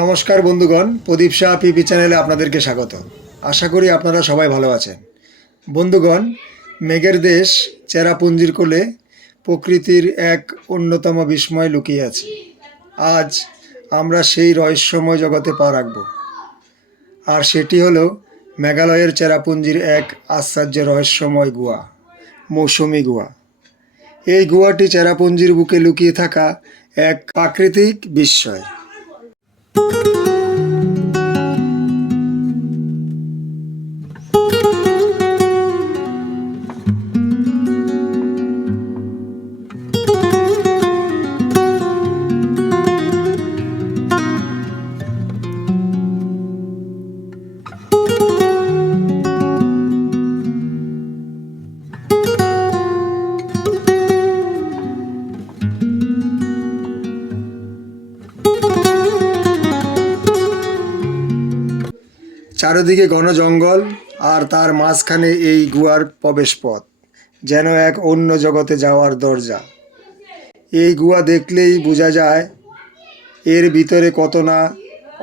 নমস্কার বন্ধুগণ, প্রদীপ শাহ পিপি চ্যানেলে আপনাদেরকে স্বাগত। আশা করি আপনারা সবাই ভালো আছেন। বন্ধুগণ, মেঘের দেশ চেরাপুঞ্জির কোলে প্রকৃতির এক অন্যতম বিস্ময় লুকিয়ে আছে। আজ আমরা সেই রহস্যময় জগতে পা রাখব, আর সেটি হলো মেঘালয়ের চেরাপুঞ্জির এক আশ্চর্য রহস্যময় গুহা, মৌসুমী গুহা। এই গুহাটি চেরাপুঞ্জির বুকে লুকিয়ে থাকা এক প্রাকৃতিক বিস্ময়। চারিদিকে ঘন জঙ্গল, আর তার মাঝখানে এই গুহার প্রবেশপথ, যেন এক অন্য জগতে যাওয়ার দরজা। এই গুহা দেখলেই বোঝা যায় এর ভিতরে কত না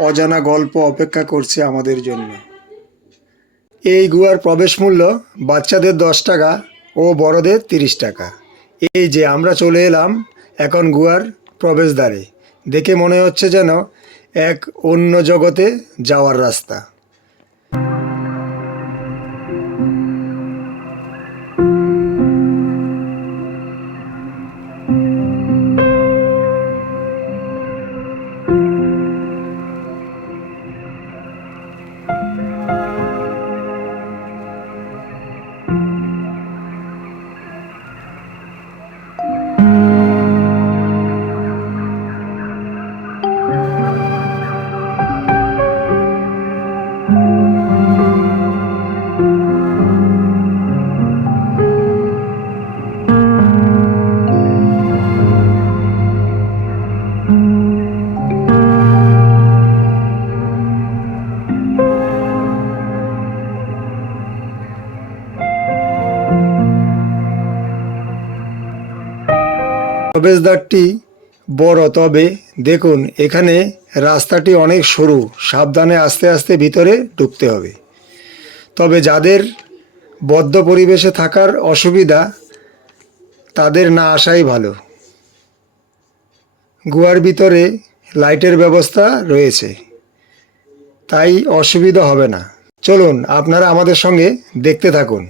অজানা গল্প অপেক্ষা করছে আমাদের জন্য। এই গুহার প্রবেশ মূল্য বাচ্চাদের 10 টাকা ও বড়দের 30 টাকা। এই যে আমরা চলে এলাম এখন গুহার প্রবেশদ্বারে। দেখে মনে হচ্ছে যেন এক অন্য জগতে যাওয়ার রাস্তা। প্রবেশদ্বারটি বড়, তবে দেখুন এখানে রাস্তাটি অনেক সরু। সাবধানে আস্তে আস্তে ভিতরে ঢুকতে হবে। তবে যাদের বদ্ধ পরিবেশে থাকার অসুবিধা, তাদের না আসাই ভালো। গুহার ভিতরে লাইটের ব্যবস্থা রয়েছে, তাই অসুবিধা হবে না। চলুন আপনারা আমাদের সঙ্গে দেখতে থাকুন।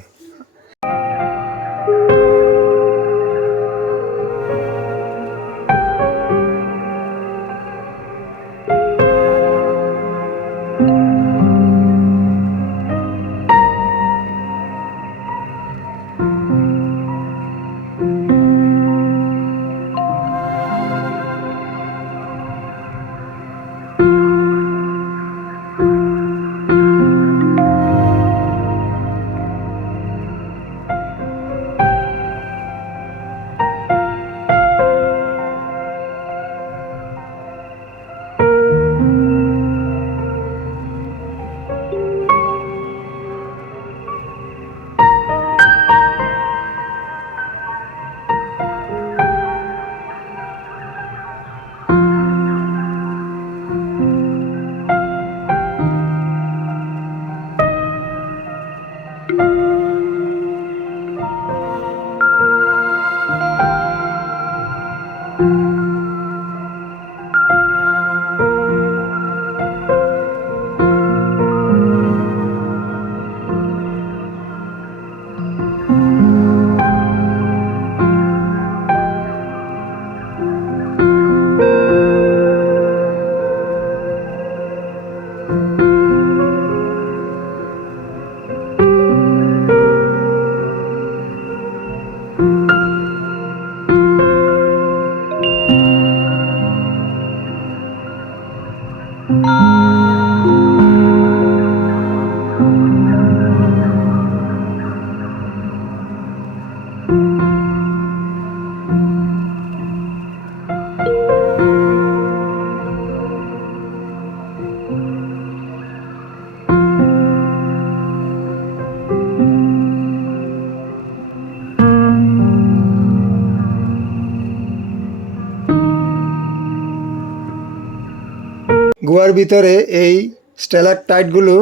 গুহার ভিতরে এই স্ট্যালাকটাইটগুলো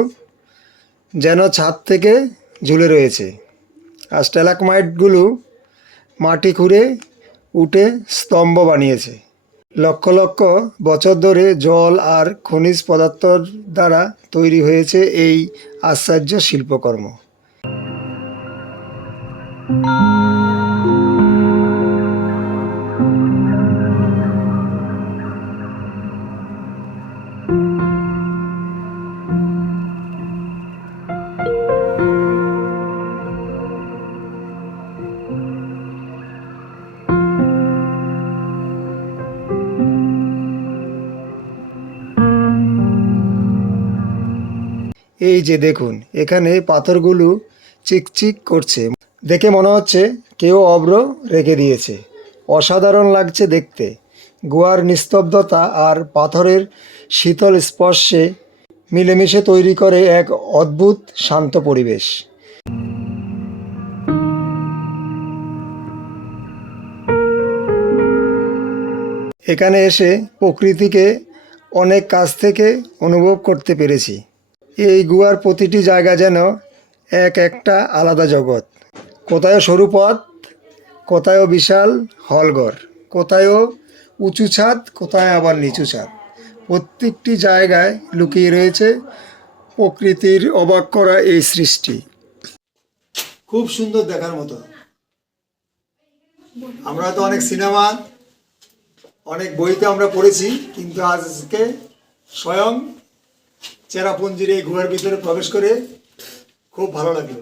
যেন ছাদ থেকে ঝুলে রয়েছে, আর স্ট্যালাকমাইটগুলো মাটি খুঁড়ে উঠে স্তম্ভ বানিয়েছে। লক্ষ লক্ষ বছর ধরে জল আর খনিজ পদার্থর দ্বারা তৈরি হয়েছে এই আশ্চর্য শিল্পকর্ম। এই যে দেখুন, এখানে পাথরগুলো চিকচিক করছে, দেখে মনে হচ্ছে কেউ অভ্র রেখে দিয়েছে। অসাধারণ লাগছে দেখতে। গুহার নিস্তব্ধতা আর পাথরের শীতল স্পর্শে মিলেমিশে তৈরি করে এক অদ্ভুত শান্ত পরিবেশ। এখানে এসে প্রকৃতিকে অনেক কাছ থেকে অনুভব করতে পেরেছি। এই গুহার প্রতিটি জায়গা যেন একটা আলাদা জগৎ। কোথায়ও সরু পথ, কোথায়ও বিশাল হলঘর, কোথায়ও উঁচু ছাদ, কোথায় আবার নিচু ছাদ। প্রত্যেকটি জায়গায় লুকিয়ে রয়েছে প্রকৃতির অবাক করা এই সৃষ্টি। খুব সুন্দর দেখার মতো। আমরা তো অনেক সিনেমা, অনেক বইতে আমরা পড়েছি, কিন্তু আজকে স্বয়ং চেরাপুঞ্জির এই গুহার ভিতরে প্রবেশ করে খুব ভালো লাগলো।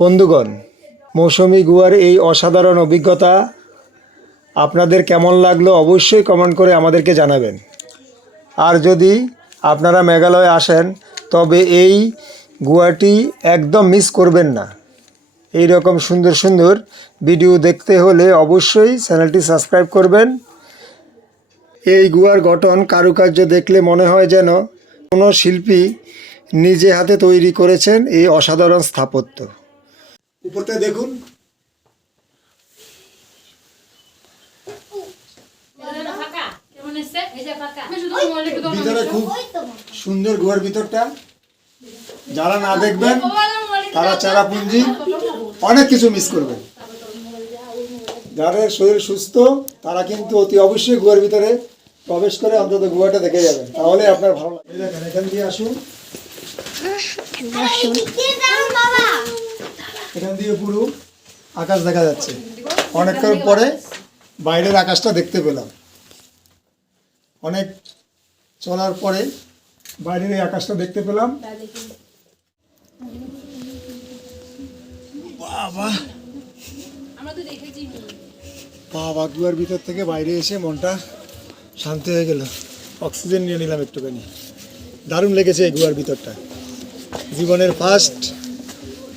বন্ধুগণ, মৌসুমী গুহার এই অসাধারণ অভিজ্ঞতা আপনাদের কেমন লাগলো অবশ্যই কমেন্ট করে আমাদেরকে জানাবেন। আর যদি আপনারা মেঘালয়ে আসেন তবে এই গুহাটি একদম মিস করবেন না। এই রকম সুন্দর সুন্দর ভিডিও দেখতে হলে অবশ্যই চ্যানেলটি সাবস্ক্রাইব করবেন। এই গুহার গঠন কারুকার্য দেখলে মনে হয় যেন কোনো শিল্পী নিজে হাতে তৈরি করেছেন এই অসাধারণ স্থাপত্য। উপরটা দেখুন, ভিতরে খুব সুন্দর গুহার ভিতরটা। যারা না দেখবেন তারা চেরাপুঞ্জি অনেক কিছু মিস করবেন। যাদের শরীর সুস্থ তারা কিন্তু অতি অবশ্যই গুহার ভিতরে প্রবেশ করে অন্তত গুহাটা দেখে যাবেন, তাহলে আপনার ভালো লাগবে। দেখেন, এখান দিয়ে আসুন, এখান দিয়ে পুরো আকাশ দেখা যাচ্ছে। অনেকক্ষণ পরে বাইরের আকাশটা দেখতে পেলাম। অনেক চলার পরে বাইরের এই আকাশটা দেখতে পেলাম। বাবা বাবা, গুহার ভিতর থেকে বাইরে এসে মনটা শান্তি হয়ে গেল। অক্সিজেন নিয়ে নিলাম একটুখানি। দারুণ লেগেছে এই গুহার ভিতরটা। জীবনের ফার্স্ট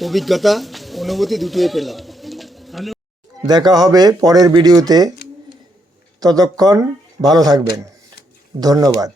অভিজ্ঞতা, অনুভূতি দুটোই পেলাম। দেখা হবে পরের ভিডিওতে, ততক্ষণ ভালো থাকবেন। ধন্যবাদ।